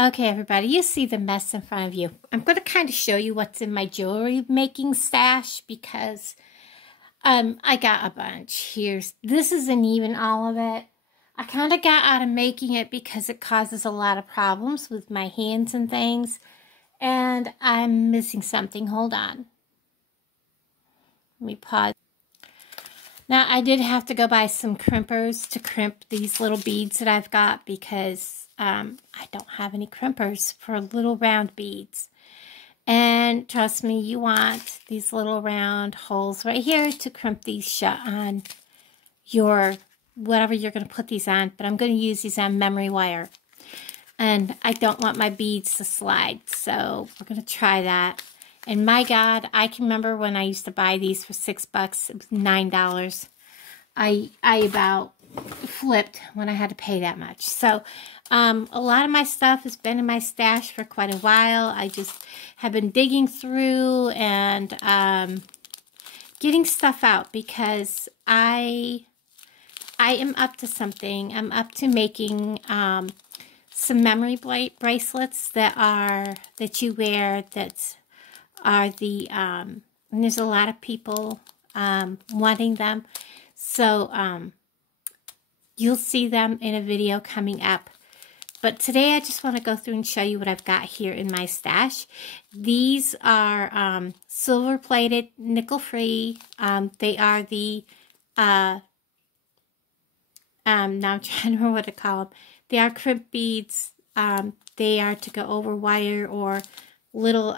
Okay, everybody, you see the mess in front of you. I'm going to kind of show you what's in my jewelry making stash because I got a bunch. This isn't even all of it. I kind of got out of making it because it causes a lot of problems with my hands and things. And I'm missing something. Hold on. Let me pause. Now, I did have to go buy some crimpers to crimp these little beads that I've got because I don't have any crimpers for little round beads. And trust me, you want these little round holes right here to crimp these shut on your, whatever you're going to put these on. But I'm going to use these on memory wire. And I don't want my beads to slide, so we're going to try that. And my God, I can remember when I used to buy these for $6, it was $9. I about flipped when I had to pay that much. So a lot of my stuff has been in my stash for quite a while. I just have been digging through and getting stuff out because I am up to something. I'm up to making some memory bracelets that you wear that are the and there's a lot of people wanting them, so you'll see them in a video coming up. But today I just want to go through and show you what I've got here in my stash. These are silver plated, nickel free. They are the now I'm trying to remember what to call them. They are crimp beads. They are to go over wire or little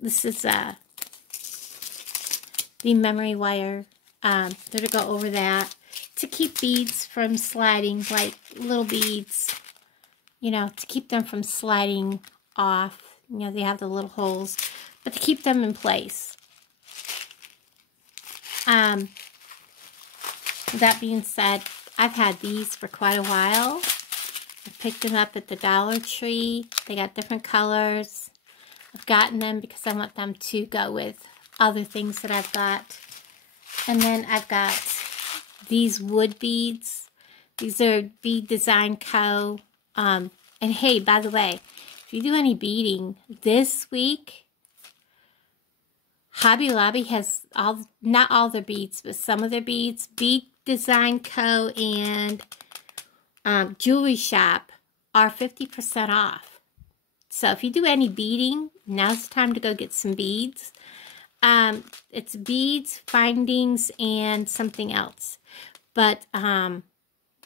this is the memory wire. They're to go over that to keep beads from sliding, like little beads, you know, to keep them from sliding off. You know, they have the little holes, but to keep them in place. That being said, I've had these for quite a while. I picked them up at the Dollar Tree. They got different colors. I've gotten them because I want them to go with other things that I've got. And then I've got these wood beads. These are Bead Design Co. And hey, by the way, if you do any beading this week, Hobby Lobby has not all their beads, but some of their beads. Bead Design Co. and Jewelry Shop are 50% off. So if you do any beading, now's the time to go get some beads. It's beads, findings, and something else. But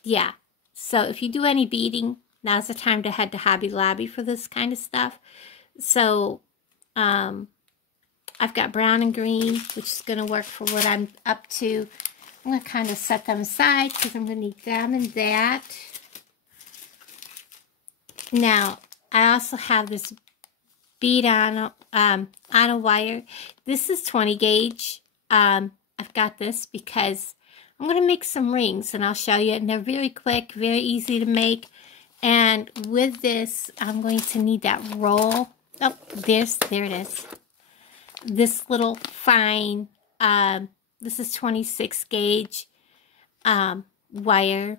yeah, so if you do any beading, now's the time to head to Hobby Lobby for this kind of stuff. So I've got brown and green, which is going to work for what I'm up to. I'm going to kind of set them aside because I'm going to need them and that. Now, I also have this bead on a wire. This is 20 gauge. I've got this because I'm going to make some rings, and I'll show you. And they're very quick, very easy to make. And with this, I'm going to need that roll. Oh, there it is. This little fine, this is 26 gauge wire.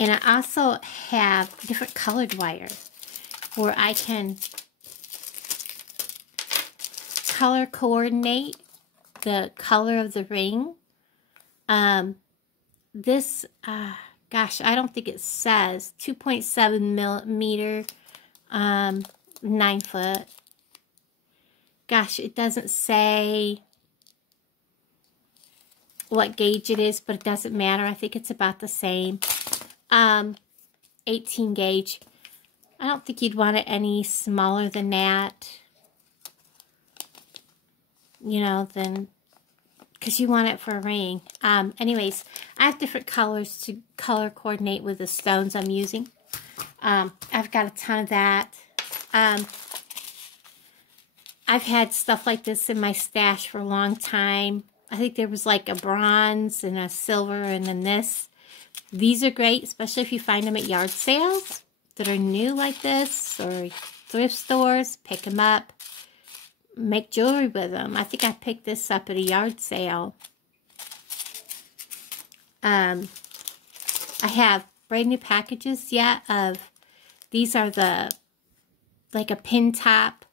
And I also have different colored wire where I can color coordinate the color of the ring. This, gosh, I don't think it says 2.7 millimeter, 9 foot. Gosh, it doesn't say what gauge it is, but it doesn't matter. I think it's about the same. 18 gauge. I don't think you'd want it any smaller than that. You know, because you want it for a ring. Anyways, I have different colors to color coordinate with the stones I'm using. I've got a ton of that. I've had stuff like this in my stash for a long time. I think there was like a bronze and a silver and then this. These are great, especially if you find them at yard sales that are new like this or thrift stores. Pick them up. Make jewelry with them. I think I picked this up at a yard sale. I have brand new packages yet of, these are the, like a pin top.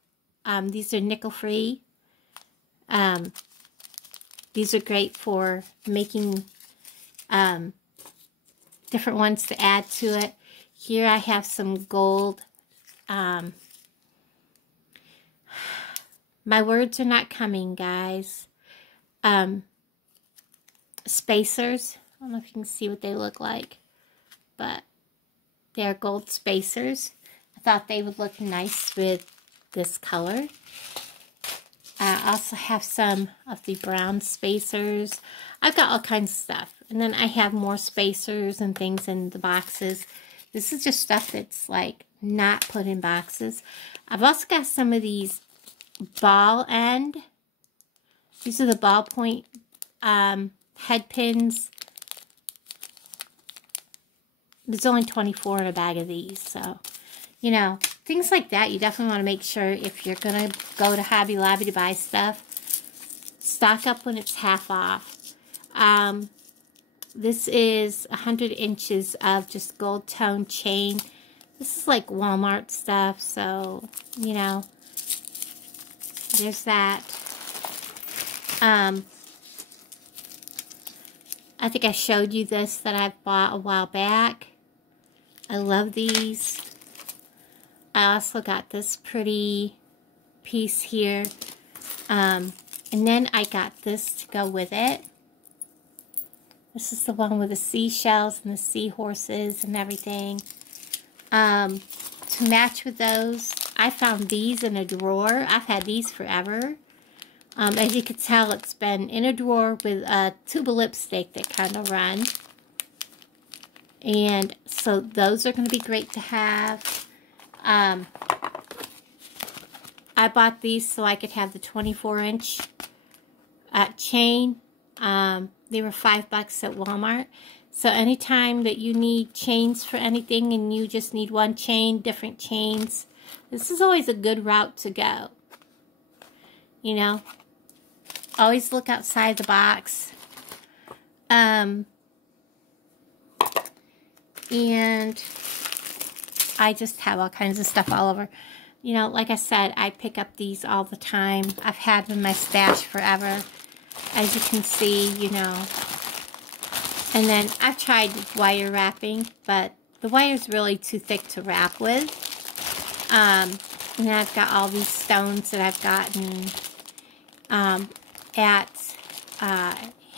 These are nickel free. These are great for making different ones to add to it. Here I have some gold. My words are not coming, guys. Spacers. I don't know if you can see what they look like, but they're gold spacers. I thought they would look nice with this color. I also have some of the brown spacers. I've got all kinds of stuff. And then I have more spacers and things in the boxes. This is just stuff that's like not put in boxes. I've also got some of these ball end. These are the ballpoint head pins. There's only 24 in a bag of these, so, you know, things like that. You definitely want to make sure if you're going to go to Hobby Lobby to buy stuff, stock up when it's half off. This is 100 inches of just gold tone chain. This is like Walmart stuff, so, you know, there's that. I think I showed you this that I bought a while back. I love these. I also got this pretty piece here. And then I got this to go with it. This is the one with the seashells and the seahorses and everything. To match with those, I found these in a drawer. I've had these forever. As you can tell, it's been in a drawer with a tube of lipstick that kind of run. And so those are going to be great to have. I bought these so I could have the 24-inch chain. They were $5 at Walmart. So anytime that you need chains for anything and you just need one chain, different chains, this is always a good route to go. You know, always look outside the box. And I just have all kinds of stuff all over. You know, like I said, I pick up these all the time. I've had them in my stash forever, as you can see, you know. And then I've tried wire wrapping, but the wire's really too thick to wrap with. And then I've got all these stones that I've gotten at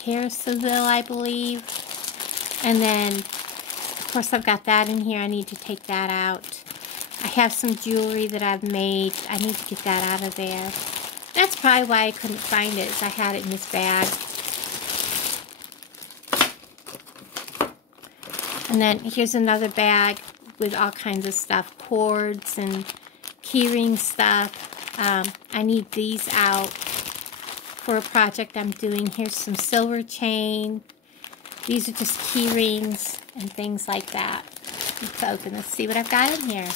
Harrisonville, I believe. And then, of course, I've got that in here. I need to take that out. I have some jewelry that I've made. I need to get that out of there. That's probably why I couldn't find it, is I had it in this bag. And then here's another bag with all kinds of stuff. Cords and keyring stuff. I need these out for a project I'm doing. Here's some silver chain. These are just key rings and things like that. Let's open this, see what I've got in here.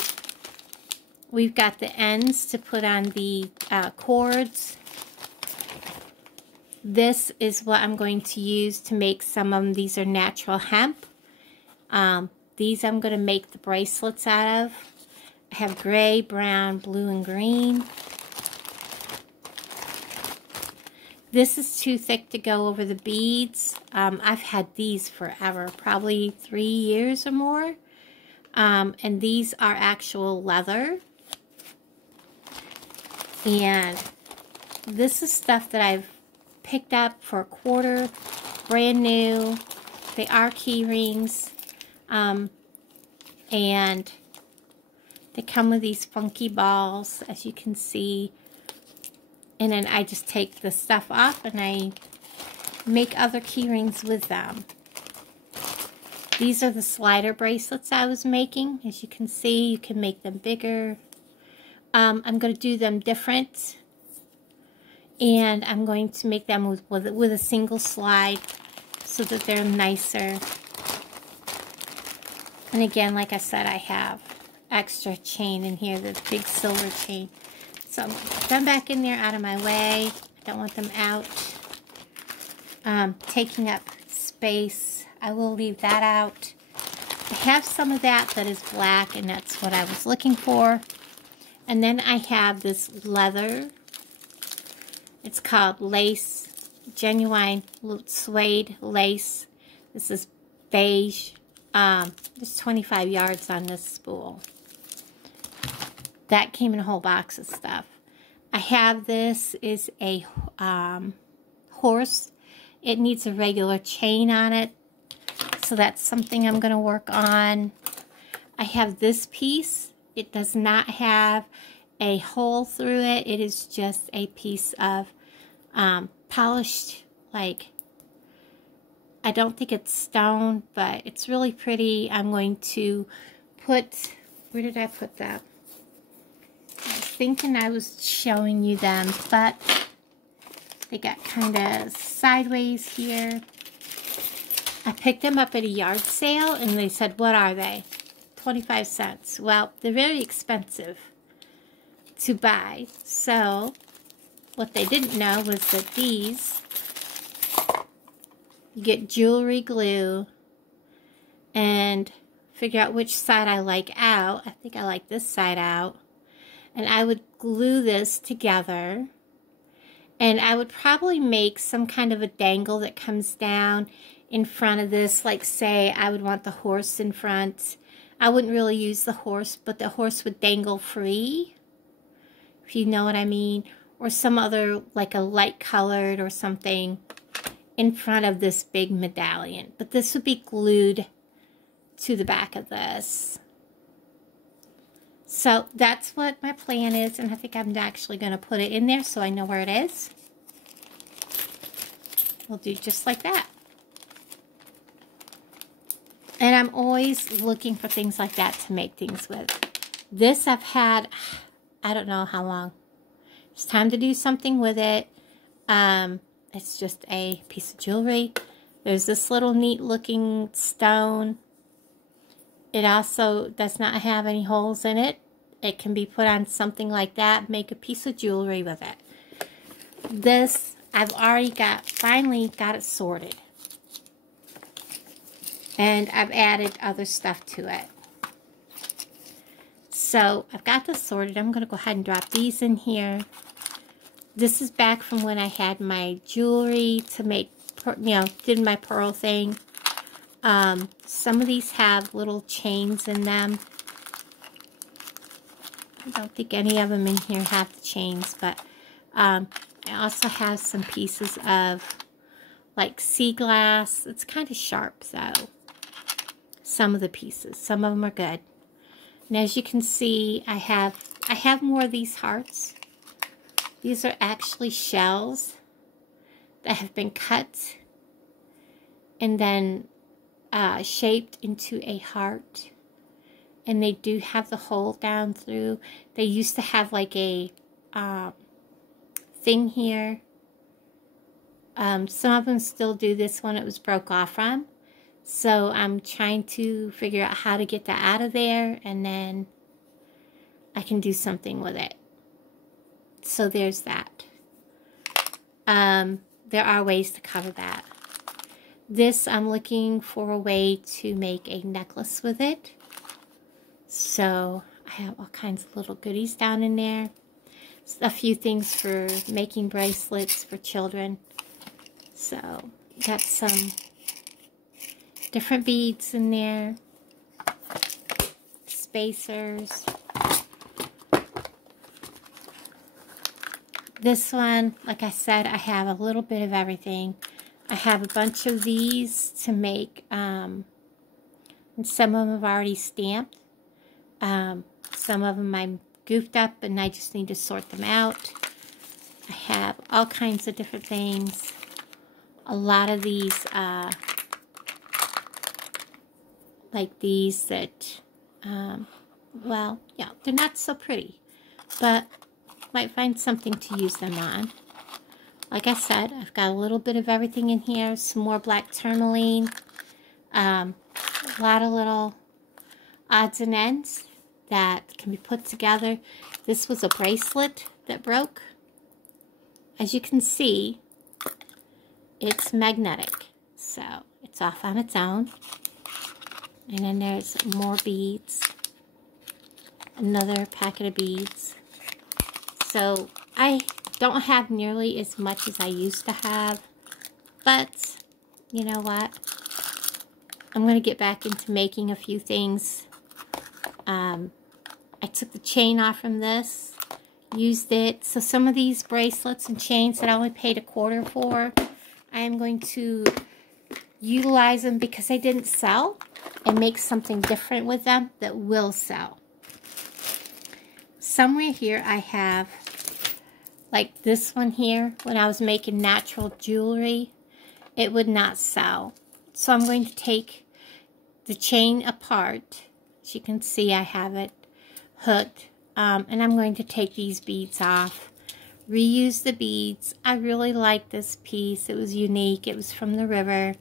We've got the ends to put on the cords. This is what I'm going to use to make some of them. These are natural hemp. These I'm going to make the bracelets out of. I have gray, brown, blue, and green. This is too thick to go over the beads. I've had these forever, probably 3 years or more. And these are actual leather. And this is stuff that I've picked up for $1, brand new. They are key rings. And they come with these funky balls, as you can see. And then I just take the stuff off and I make other key rings with them. These are the slider bracelets I was making. As you can see, you can make them bigger. I'm going to do them different. And I'm going to make them with a single slide so that they're nicer. And again, like I said, I have extra chain in here, the big silver chain. So I'm going to put them back in there out of my way. I don't want them out taking up space. I will leave that out. I have some of that is black, and that's what I was looking for. And then I have this leather. It's called lace, genuine suede lace. This is beige. There's 25 yards on this spool. That came in a whole box of stuff. I have this is a horse. It needs a regular chain on it. So that's something I'm going to work on. I have this piece. It does not have a hole through it. It is just a piece of polished, like, I don't think it's stone, but it's really pretty. I'm going to put, where did I put that? I was thinking I was showing you them, but they got kind of sideways here. I picked them up at a yard sale, and they said, what are they? 25 cents. Well, they're very expensive to buy. So, what they didn't know was that these, you get jewelry glue, and figure out which side I like out. I think I like this side out. And I would glue this together. And I would probably make some kind of a dangle that comes down in front of this. Like, say, I would want the horse in front. I wouldn't really use the horse, but the horse would dangle free, if you know what I mean. Or some other, like a light colored or something in front of this big medallion. But this would be glued to the back of this. So that's what my plan is, and I think I'm actually going to put it in there so I know where it is. We'll do just like that. And I'm always looking for things like that to make things with. This I've had, I don't know how long. It's time to do something with it. It's just a piece of jewelry. There's this little neat looking stone. It also does not have any holes in it. It can be put on something like that. Make a piece of jewelry with it. This, I've already finally got it sorted. And I've added other stuff to it. So, I've got this sorted. I'm going to go ahead and drop these in here. This is back from when I had my jewelry to make, did my pearl thing. Some of these have little chains in them. I don't think any of them in here have the chains, but I also have some pieces of like sea glass. It's kind of sharp, so some of the pieces, some of them are good. And as you can see, I have more of these hearts. These are actually shells that have been cut and then shaped into a heart, and they do have the hole down through. They used to have like a thing here. Some of them still do. This one, it was broke off from, so I'm trying to figure out how to get that out of there, and then I can do something with it. So there's that. There are ways to cover that. This, I'm looking for a way to make a necklace with it. So I have all kinds of little goodies down in there. A few things for making bracelets for children. So got some different beads in there. Spacers. This one, like I said, I have a little bit of everything. I have a bunch of these to make, and some of them have already stamped. Some of them I'm goofed up and I just need to sort them out. I have all kinds of different things. A lot of these, like these that, well, yeah, they're not so pretty, but might find something to use them on. Like I said, I've got a little bit of everything in here. Some more black tourmaline. A lot of little odds and ends that can be put together. This was a bracelet that broke. As you can see, it's magnetic. So, it's off on its own. And then there's more beads. Another packet of beads. So I don't have nearly as much as I used to have. But you know what? I'm going to get back into making a few things. I took the chain off from this. Used it. So some of these bracelets and chains that I only paid $1/4 for, I am going to utilize them because they didn't sell and make something different with them that will sell. Somewhere here I have like this one here. When I was making natural jewelry, it would not sell. So I'm going to take the chain apart. As you can see, I have it hooked. And I'm going to take these beads off. Reuse the beads. I really like this piece. It was unique. It was from the river.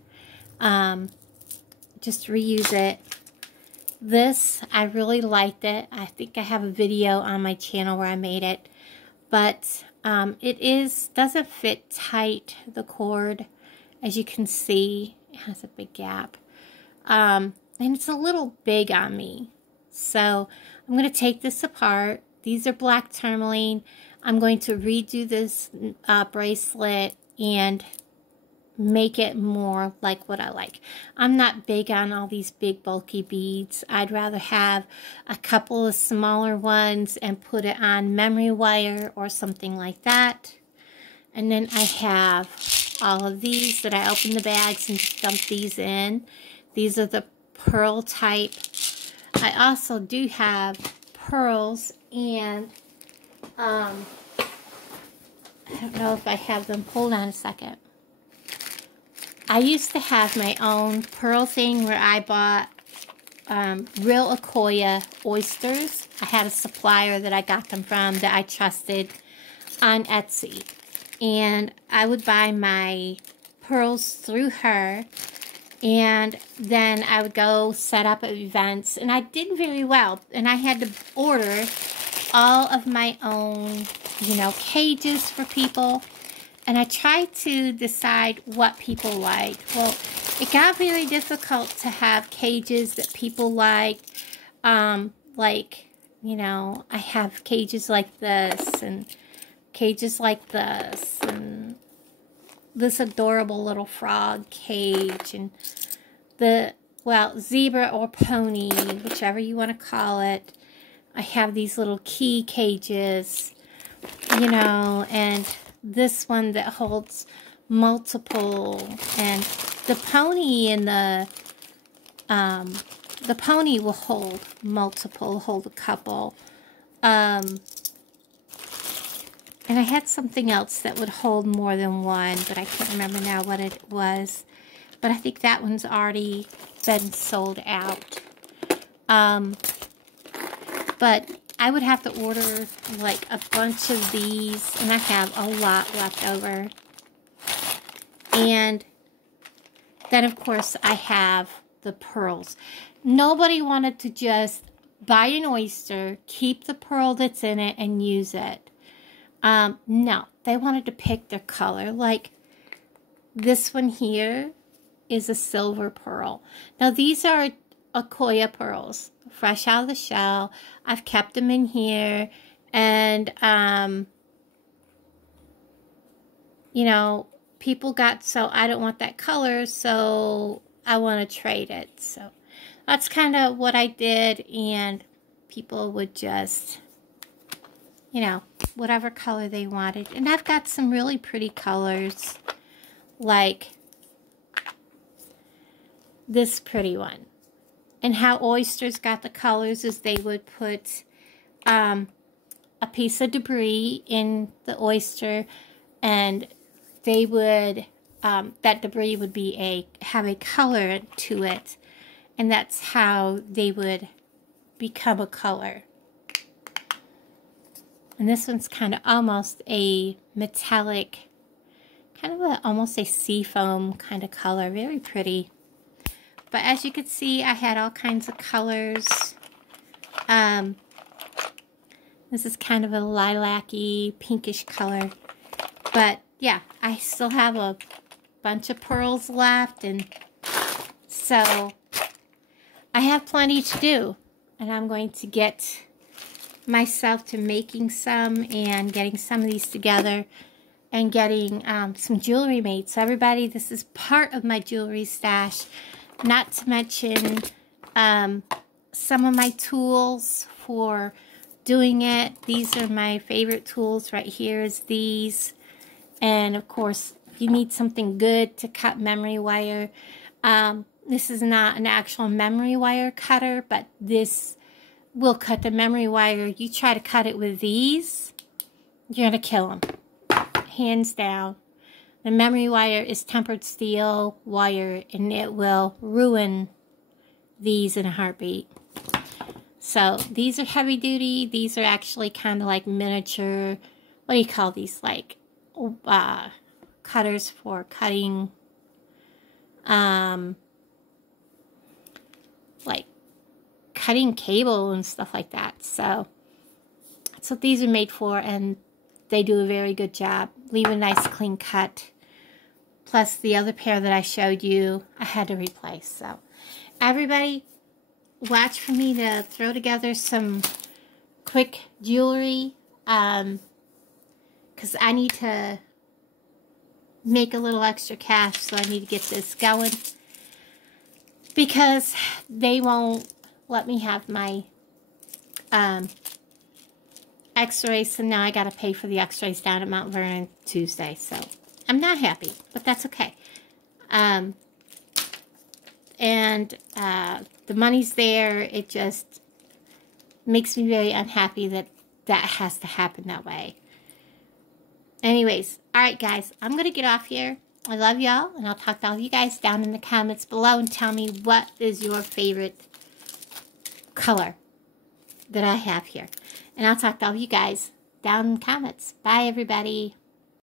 Just reuse it. This, I really liked it. I think I have a video on my channel where I made it. But it doesn't fit tight, the cord. As you can see, it has a big gap. And it's a little big on me. So I'm going to take this apart. These are black tourmaline. I'm going to redo this bracelet and make it more like what I like. I'm not big on all these big bulky beads. I'd rather have a couple of smaller ones and put it on memory wire or something like that. And then I have all of these that I open the bags and just dump these in. These are the pearl type. I also do have pearls, and I don't know if I have them. Hold on a second. I used to have my own pearl thing where I bought real Akoya oysters. I had a supplier that I got them from that I trusted on Etsy. And I would buy my pearls through her. And then I would go set up at events, and I did very well. And I had to order all of my own, cages for people. And I tried to decide what people like. Well, it got very difficult to have cages that people like. I have cages like this, and cages like this, and this adorable little frog cage, and zebra or pony, whichever you want to call it. I have these little key cages, and this one that holds multiple, and the pony and the pony will hold multiple, hold a couple. And I had something else that would hold more than one, but I can't remember now what it was. But I think that one's already been sold out. But I would have to order like a bunch of these, and I have a lot left over. And then, of course, I have the pearls. Nobody wanted to just buy an oyster, keep the pearl that's in it, and use it. No, they wanted to pick their color. Like this one here is a silver pearl. Now these are Akoya pearls, fresh out of the shell. I've kept them in here, and people got, so I don't want that color, so I want to trade it. So that's kind of what I did, and people would just, whatever color they wanted. And I've got some really pretty colors, like this pretty one. And how oysters got the colors is they would put a piece of debris in the oyster, and they would, that debris would have a color to it, and that's how they would become a color. And this one's kind of almost a metallic, almost a seafoam kind of color. Very pretty. But as you can see, I had all kinds of colors. This is kind of a lilac-y, pinkish color. But yeah, I still have a bunch of pearls left. And so I have plenty to do. And I'm going to get myself to making some and getting some of these together and getting some jewelry made. So everybody, this is part of my jewelry stash. Not to mention some of my tools for doing it. These are my favorite tools right here is these. And of course, if you need something good to cut memory wire, this is not an actual memory wire cutter, but this will cut the memory wire. You try to cut it with these, you're going to kill them. Hands down. The memory wire is tempered steel wire, and it will ruin these in a heartbeat. So these are heavy duty. These are actually kind of like miniature, what do you call these? Like cutters for cutting, like cutting cable and stuff like that. So that's what these are made for, and they do a very good job. Leave a nice clean cut. Plus the other pair that I showed you, I had to replace. So everybody, watch for me to throw together some quick jewelry. Because I need to make a little extra cash, so I need to get this going. Because they won't let me have my x-rays, so now I got to pay for the x-rays down at Mount Vernon Tuesday. So I'm not happy, but that's okay. And the money's there. It just makes me very unhappy that that has to happen that way. Anyways, all right, guys, I'm going to get off here. I love y'all, and I'll talk to all you guys down in the comments below and tell me what is your favorite color that I have here. And I'll talk to all you guys down in the comments. Bye, everybody.